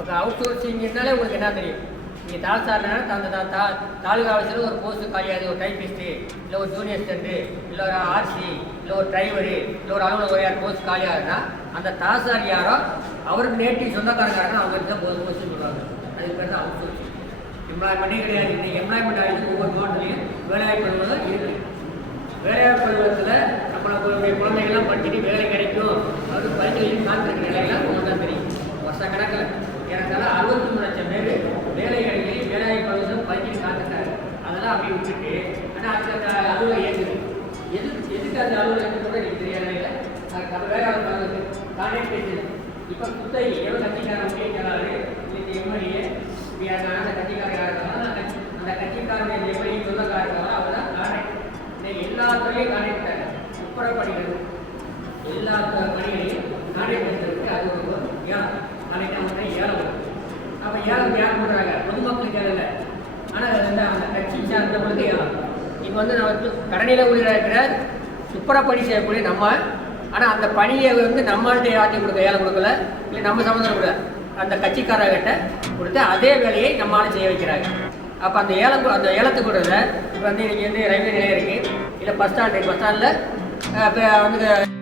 இப்போ அவுட் சோர்சிங்னாலே உங்களுக்கு என்ன தெரியும்? நீங்கள் தாசாரினா அந்த தா தா தாலுகா ஆஃபீஸில் ஒரு போஸ்ட் காலியாது ஒரு டைப்பிஸ்ட்டு இல்லை ஒரு ஜூனியர் ஸ்டெண்டு இல்லை ஒரு ஆர்சி இல்லை ஒரு டிரைவரு இல்லை ஒரு அலுவலக யார் போஸ்ட் காலியாகுதுன்னா அந்த தாசார் யாரோ அவருக்கு நேட்டிவ் சொந்தக்காரங்க அவங்க தான் போஸ்ட் போஸ்ட் சொல்லுவாங்க. அதுக்கு பேர் தான் அவுட் சோர்சிங் எம்ப்ளாய்மெண்ட்டே கிடையாது. இன்னைக்கு எம்ப்ளாய்மெண்ட் ஆகிட்டு ஒவ்வொரு மாவட்டத்துலையும். வேலைவாய்ப்பு அலுவலகம் இருக்குது வேலைவாய்ப்பு அலுவலகத்தில் நம்மளுடைய குழந்தைகள்லாம் படிச்சுட்டு வேலை கிடைக்கும். அது பரிசையும் காத்திருக்கிற நிலையெல்லாம் உங்களுக்கு தான் தெரியும். வருஷ கணக்கில் எனக்கெல்லாம் அறுபத்தி மூணு லட்சம் பேர் வேலை கிடைக்கி வேலைவாய்ப்பு அலுவலகம் படிச்சுட்டு காத்துட்டாரு அதெல்லாம் அப்படி விட்டுட்டு ஆனால் அதுக்கு அந்த அலுவலகம் இயங்குது. எது எதுக்கு அந்த அலுவலகம் கூட எனக்கு தெரியாதே இல்லை. அதுக்கு அந்த வேலை கான்டாக்ட் பேசுது இப்போ குத்தகை எவ்வளோ கட்சிக்காரன் பேச்சாளர் இன்னைக்கு எம்எல்ஏ அந்த கட்சிக்காரர் யார் இருக்காங்களோ அந்த கட்சிக்காரன் அந்த கட்சிக்காரனுடைய எம்எல்ஏ சொந்தக்காரர் இருக்காங்களோ அவர் தான் கான்டாக்ட் இன்னைக்கு எல்லா துறையும் கான்டாக்ட் தராங்க. உட்பட பணிகள் எல்லா பணிகளையும் கான்டாக்ட் பண்ணுறதுக்கு அது ஒரு ஏலம் நாளைக்கு அவங்க ஏலம் வரும் அப்போ ஏலம் யார் பண்ணுறாங்க பொதுமக்களுக்கு ஏலம் இல்லை? ஆனால் அது வந்து அந்த கட்சி சார்ந்தவங்களுக்கு ஏலம் இப்போ வந்து நம்ம கடனில ஊழியராக இருக்கிற சுப்பரப்பணி செய்யக்கூடிய நம்ம. ஆனால் அந்த பணியை வந்து நம்மள்கிட்ட யார்ட்டையும் கொடுக்க ஏலம் கொடுக்கல? இல்லை நம்ம சம்மந்தம் கூட. அந்த கட்சிக்காரர்கிட்ட கொடுத்து அதே வேலையை நம்மளால் செய்ய வைக்கிறாங்க. அப்போ அந்த ஏலம் அந்த ஏலத்துக்கு கொடுறத இப்போ வந்து இன்றைக்கி வந்து ரயில்வே நிலையம் இருக்குது இல்லை பஸ் ஸ்டாண்டு பஸ் ஸ்டாண்டில் வந்து